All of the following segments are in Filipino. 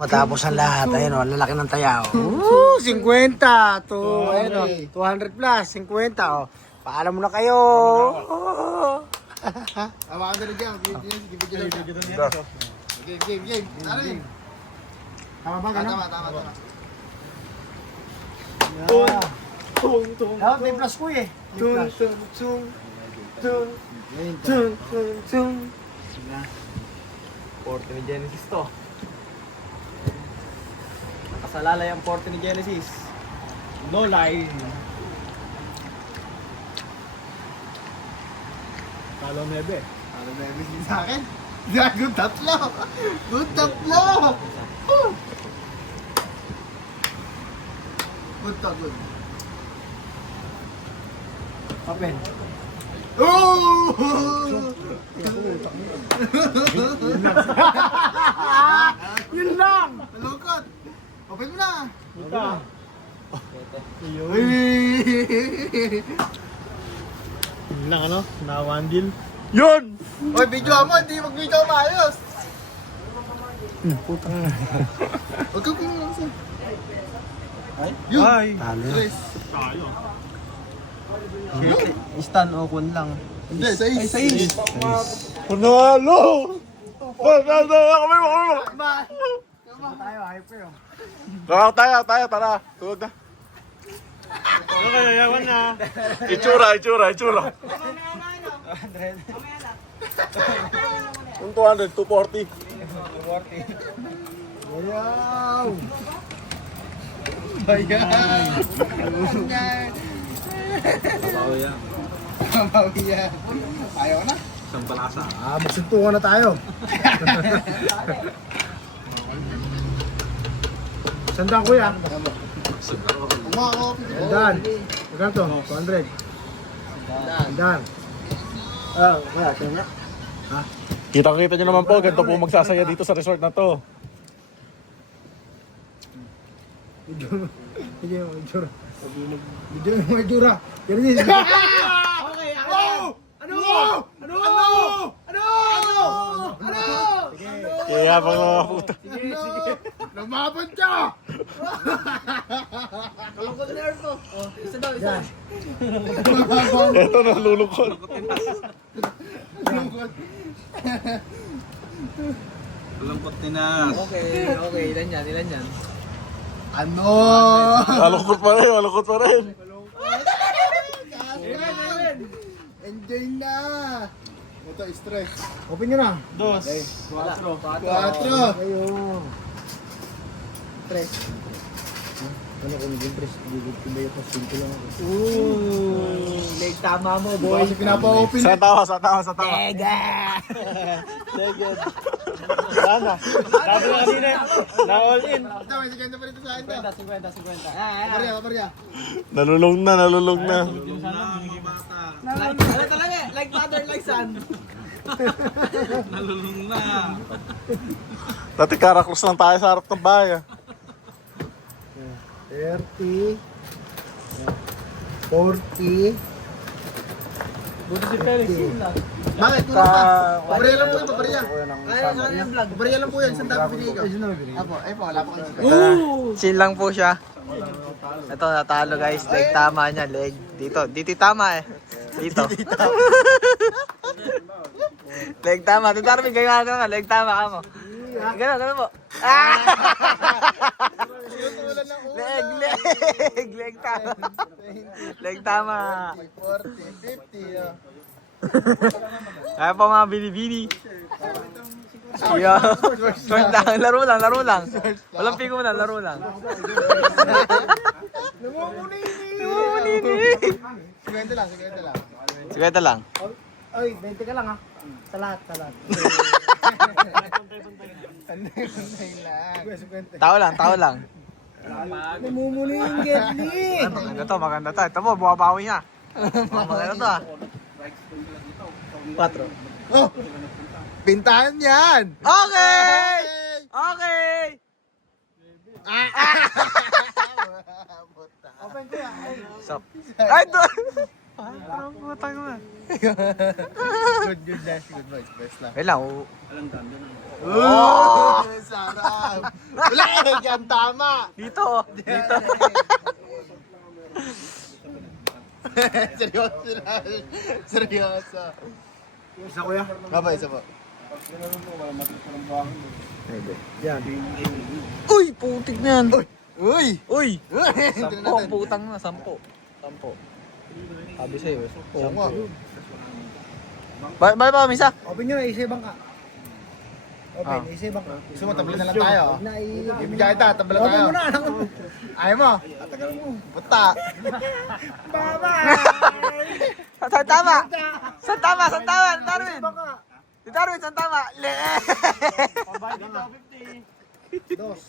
Matapos ang lahat, ayun o, lalaki ng tayaw. 50 to, ayun o, 200 plus, 50 o. Paalam mo na kayo. Awa ka na dyan. Game. Tama ba gano'n? Tama. Dapat may plus ko eh. Tung. Porte ni Genesis to. Nakasalalay ang porte ni Genesis. No line. Talo 9. Ano na ibig sa akin? Good tatlo. Good. Open. Oh! Yun lang. Malungkot. Open mo na. Buta. Yun lang ano, na one deal. Yun! Oy, video mo. Hindi mag-video maayos. Putang. Huwag ka pinang sa. Ay? Yun. Ay! Talo. Tres. Tayo. Stan o kun lang. Hindi, sais. Panalo! Panalo! Kami mo! Tayo, hyper oh. Tayo, tara. Tuwag na. Ano kaya yawan na? Itsura. Yung 200, 240. Ayaw. Bayan. Mabawi yan. Ayaw na. Isang palasa. Magsuntukan na tayo. Sandang kuya. Umakop. Sandaan. Magkano to? 200. Sandaan. Kuya, ito nga. Ha? Kita-kita nyo naman po, ganito po magsasaya dito sa resort na to. Video mo, itsura. Video mo, itsura. Yan din. Okay, Ano? Kaya pang mga puta. Lumaban ka! Yan. Ito nalulungkot. Lungkot ni Nas. Okay. Ilan yan? Ano? Malungkot pa rin. Enjoy na! Ito, stress. Open nyo na. 2, 4. 4. Ayun. Tres. Ano ko naging tres? Gigit ko ba yung pasinto lang ako? Leg tama mo, Boy, kasi pinapa-open. Sa tawa. Legend. Sana. Sabi na kanina, na-all in. Ito, may siganda pa rito sa akin. 50. Kabarya. Nalulung na. Ano talaga? Like father, like son. Nalulung na. Dati karaklos lang tayo sa harap ng bahay. 30. 40. Buti si Felix yun lang. Bakit? Kulang pa. Pabarya lang po yun, pabarya. Yung vlog. Pabarya lang po yan, saan dapat pinigil ko? Apo, wala pa kayo. Chin lang po siya. Ito, natalo guys. Leg tama niya. Leg. Dito tama eh. Dito. Leg tama. Dito Arvin, ganyan ka. Leg tama ka mo. Ganun mo. Leg tama. Leg tama. 40, 50. Kaya po mga bini-bini. Yeah. Laro lang. Walang pigo na, laro lang. Numumunini. 50 lang. Sigurado lang. Ay, 20 ka lang ha. Sa lahat. Sanday lang. Tao lang. Namumuli yung Getly. Maganda to. Ito mo, buwabawi niya. Maganda to ah. 4. Oh! Pintahan yan! Okay! Open ko yan. Stop. Ay, ito! Parang putang mo. Good, nice. Good boys. Best lang. Wait lang. Oh! Sarap! Wala eh, yan tama. Dito, oh. Dito. Seryoso na. Seryoso. Isa kuya. Nga ba, isa po? Yan. Uy, putik na yan. Uy! Uy. Tingnan 10 ang natin. putang na, 10. 10. Sabi sa'yo, eh. Oo nga. Bye ba, Misa? Open nyo na, isibang ka. Open, Ah. isibang ka. Gusto mo, tabla na lang tayo. Na, Ibigay kita, tabla Open tayo. mo na, anak ko. Ayaw mo? Puta. Saan tama? Saan tama? Saan tama? Darwin? Si Darwin, saan tama? Le! Dos.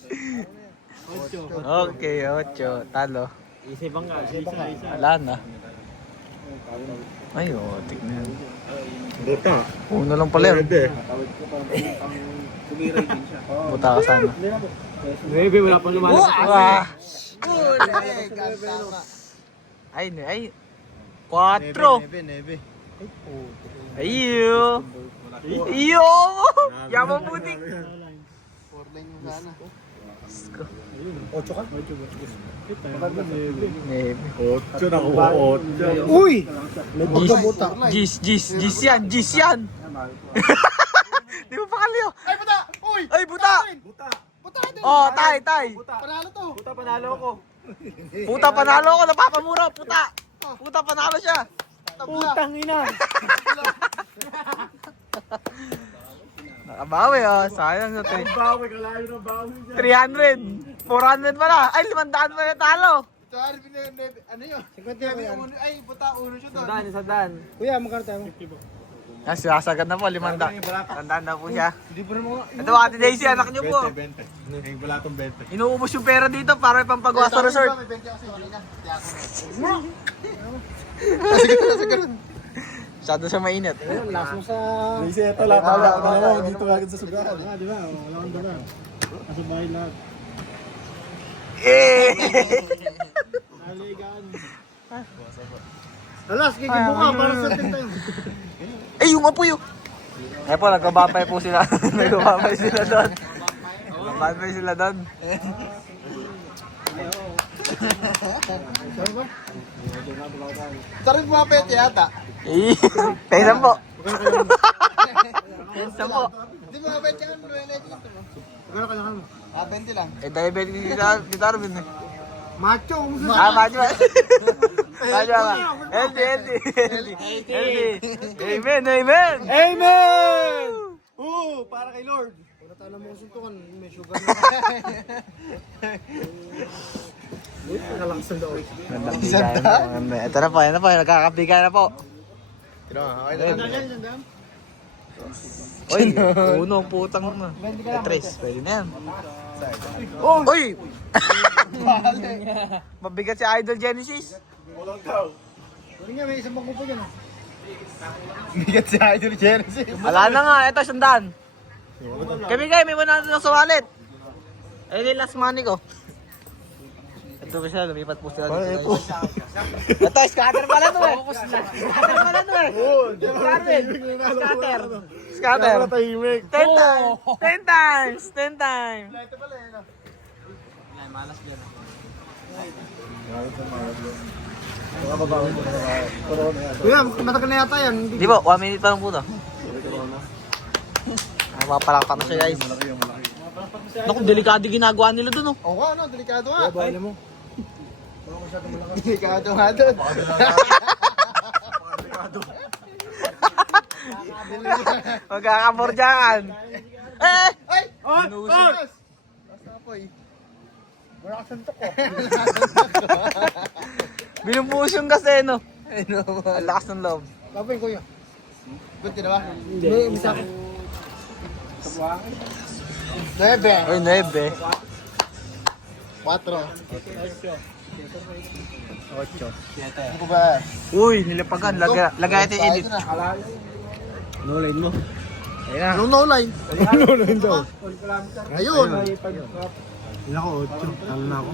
Okay, 8. Talo. Isibang ka. Isa. Wala na. Ay, tignan yan. Buta. Uno lang pala yun. Pwede. Buta ka sana. Maybe wala pang lumalabas. Wah! Tama. Ay. 4. Nebe, nebe. Ayo! Iyo! Yaman putik! 4 line mo sana. Ocho ka? Nebe. 8 nakuha 8. Uy! Gis yan! Di mo pa kaliyo! Ay, puta! Uy! Ay, buta! Puta din! Oh, tay! Panalo to! Puta, panalo ko. Puta, panalo ko! Napapamura! Puta! Puta, panalo siya! Tabla! ina. Nakabawi, oh. Sayang sa Bawi, kalayo ng bawi dyan. 300! 400 pala! Ay, 500 pala talo! Sorry, nebe. Ano yun? 50 kuya. Ay, puta, uno siya doon. Sandaan. Kuya, magkano tayo? Yan, sinasagad na po, 500. Tandaan na po siya. Hindi pa naman. Ito, Ate Daisy, anak niyo po. 20. Ay, wala itong 20. Inuubos yung pera dito para may pampagawa sa resort. May 20 kasi kanina. Sige na. Masyado siya mainit. Last mo sa... Kasi ito, wala dito agad sa sugahan. Di ba? Wala kang dala. Nasa bahay lahat. Eh! Naligaan. Alas, kikibo ka para sa tinta yun. Ay, yung apoy yun! Eh po, nagkababay po sila. Nagkababay sila doon. Nagkababay sila doon. Sarang pumapayat yata. Eh, pesa po. Pesa po. Hindi pumapayat yan. Magkano kailangan mo? 20 lang. Eh, diabetic ni Darwin eh. Macho, kumusta? Macho. Macho ka. Healthy. Amen. Amen! Para kay Lord. Wala tayo na mga suntukan. May sugar na. Nakalakas ang loob. Ito na po. Nagkakabigay na po. Okay na. Uy, unong putang na. Tres, pwede na yan. Uy! Mabigat si Idol Genesis. Hindi nga, may isang bangko pa dyan. Bigat si Idol Genesis. Wala na nga, ito sandaan. Kami kayo, may 100 na sa wallet. Ayun yung last money ko. Ito ba siya, lumipat po sila. Ito, scatter pala to eh. Scatter pala to eh. Scatter. 10 times. Ito pala eh, no? Kuya, matagal na yata yan. Di ba, 1 minute pa lang po to. Mapalakpak na siya guys. Naku, delikado ginagawa nila dun oh. Oo nga, no? Delikado nga. Bawal mo. Delikado nga doon. Magkakamordyakan. Eh! Ay! Binusog. Asapoy. Wala ka santok ko. Binubusyong kasi no. Ay, no. Ang lakas ng loob. Kapin, kuya. Buti na ba? Hindi, may sakit. 9. Ay, 9. 4. 8. Ano ba? Uy, nilapagan. Lagay natin edit. No line mo. Yung no line. No line daw. Ayun. Hindi ako, 8. Talo na ako.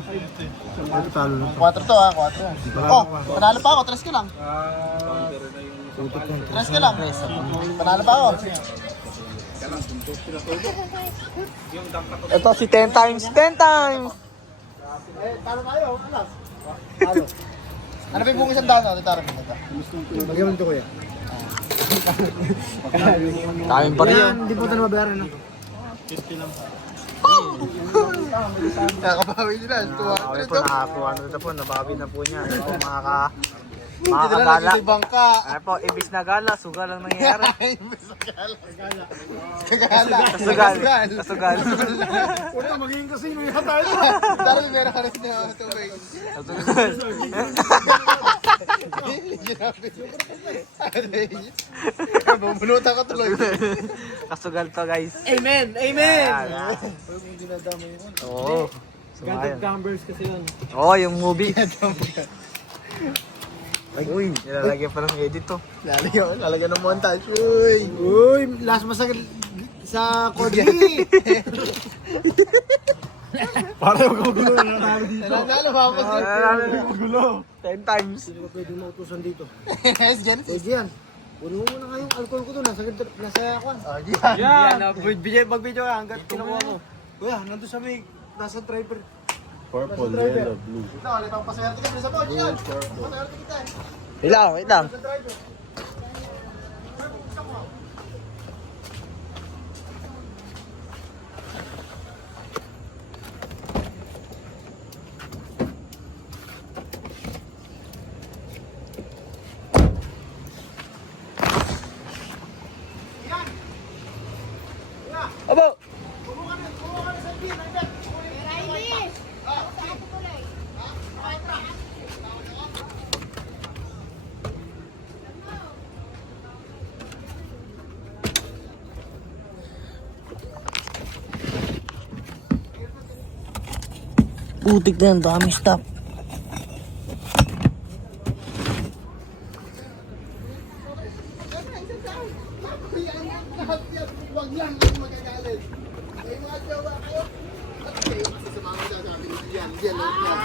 Ito talo na. 4 to ha, 4. Oh, panalo pa ako, 3 ka lang. 3 ka lang. Panalo pa ako. Ito si 10 times, 10 times! Talo tayo, alas. Talo. Ano ba yung isang dano? Tara mo ito. Bagyan mo ito kuya. Daming pa rin yun. Hindi po ito mabayaran, no? Kakabawi nila. Kami po nakakuha na ito po, nabawi na po niya. Ano po mga Hindi nila kagala. lagi sa bangka. Ano po, ibis na gala, sugal lang nangyayari. Kagala. Kasugal. Kasugal. Una, magiging kasino yata tayo. Dahil meron ka rin na tubig. Kasugal. Bumunutan ka tuloy. Kasugal to guys. Amen! Amen! Oo. Gandang Gambers kasi yun. Oo, yung movie. Uy, nilalagyan pa ng edit to. Lalagyan ng montage. Uy! Uy, last masagad sa Corby. Para yung kagulo na namin dito. Nanalo, mapos din. Kagulo. 10 times. Hindi ko pwede mautusan dito. Yes, Jen. Pwede yan. Puno mo muna kayong alcohol ko doon. Nasa kwan. Yan. Mag-video ka hanggat kinukuha mo. Kuya, nandun sa may, nasa driver. Purple, yellow, blue. Ito, ulit ang paswerte ka sa board. Yan. Paswerte kita eh. Wait lang, wait lang. Abo! Putik na yan, dami stop. Huwag lang kayo magagalit. May mga jowa kayo. At kayo kasi sa mga sasabi nyo yan. Yan lang yan.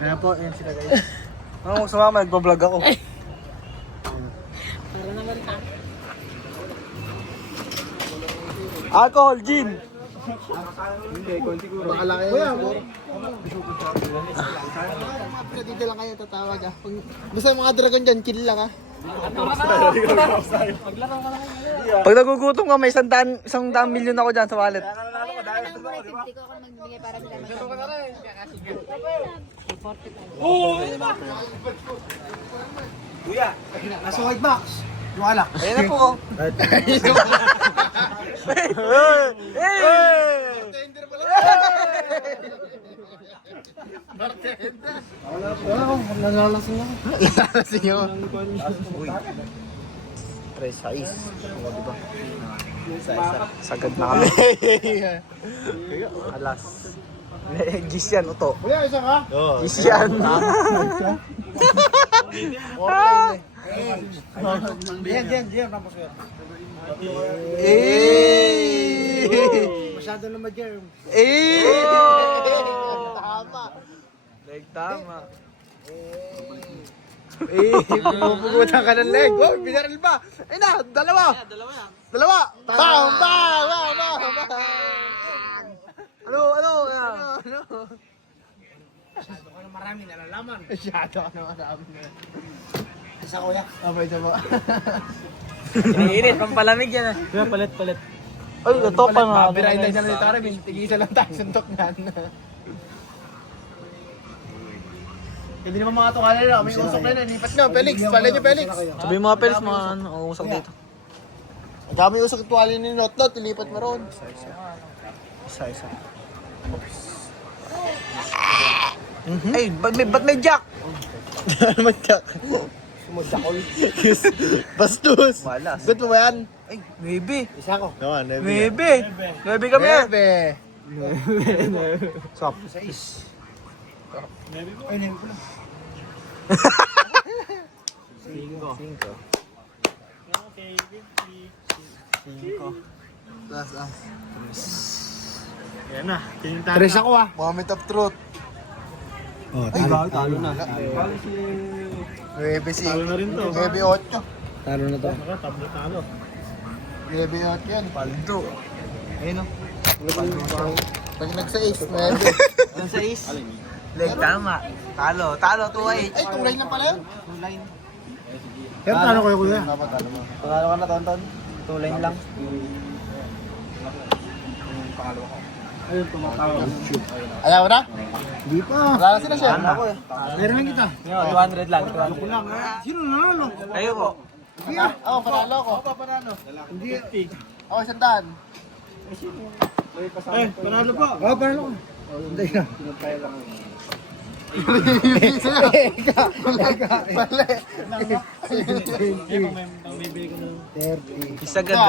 Kaya po, yan sila guys. Ano kung sumama, nagbablog ako. Alcohol, gin! Bakala kayo. Kuya, dito lang kayo tatawag ah. Basta mga dragon dyan, chill lang ah. Pag nagugutom ka, may 100 milyon ako dyan sa wallet. Kaya naman ng muna 50 ko ako magbibigay para sila Kuya, nasa white box. Yung alak. Ayan na po. Tender pala. Nalalasing lang. Lasing ako. Precise. O, diba? Sagad na kami. Alas. Gis yan, uto. Kuya, isa ka? Gis yan. Diyan, tapos yan. Masyado na ma-germ. Tama. Tama. Pupugutan ka ng leg. Oh, binaril ba? Ay na, dalawa. Dalawa. Bam, bam, bam, bam, bam. Ano? Masyado ka na marami nalalaman. Masyado ka naman sa amin. Isa kuya. Okay, diba? Init, pampalamig yan. Kuya, palit. Ay, ito pa nga. Mabirahin tayo sa nalita rin. Tigisa lang tayo suntok na. Hindi naman mga tungalan na. May usok na yun. Lipat na. Felix, pala niyo Felix. Sabi mo mga pelis, mga usok dito. Ang dami usok tuwalin ni Notlot. Ilipat mo ron. Isa. Ay, ba't may jack? Ano ka? Sumadakol. Bastos. Malas. Good mo ba yan? Ay, 9. Isa ko. 9 kami. Bebe. Stop. Ay, name ko lang. 5. Yan na. Tres ako ah. Moment of truth. Oh, talo na. Bebe si. Talo na rin to. Bebe 8. Talo na to. Grabe out yan. Paldo. Ayun o. Pag nagsa-ace, 9. Yung sa is. Leg, tama. Talo, 2H. Ay, tulay na pala yun. Pero talo kayo kuya. Panalo ka na, Tonton. 2 line lang. Ayaw na? Hindi pa. Wala na sila siya. Meron lang kita. 200 lang. 200. Sino nanalo? Kayo po. Ako, panalo ko. Hindi. Ako, 100. Panalo pa. Oh, panalo ko. Hindi na. Mali. 30. Isa ganda.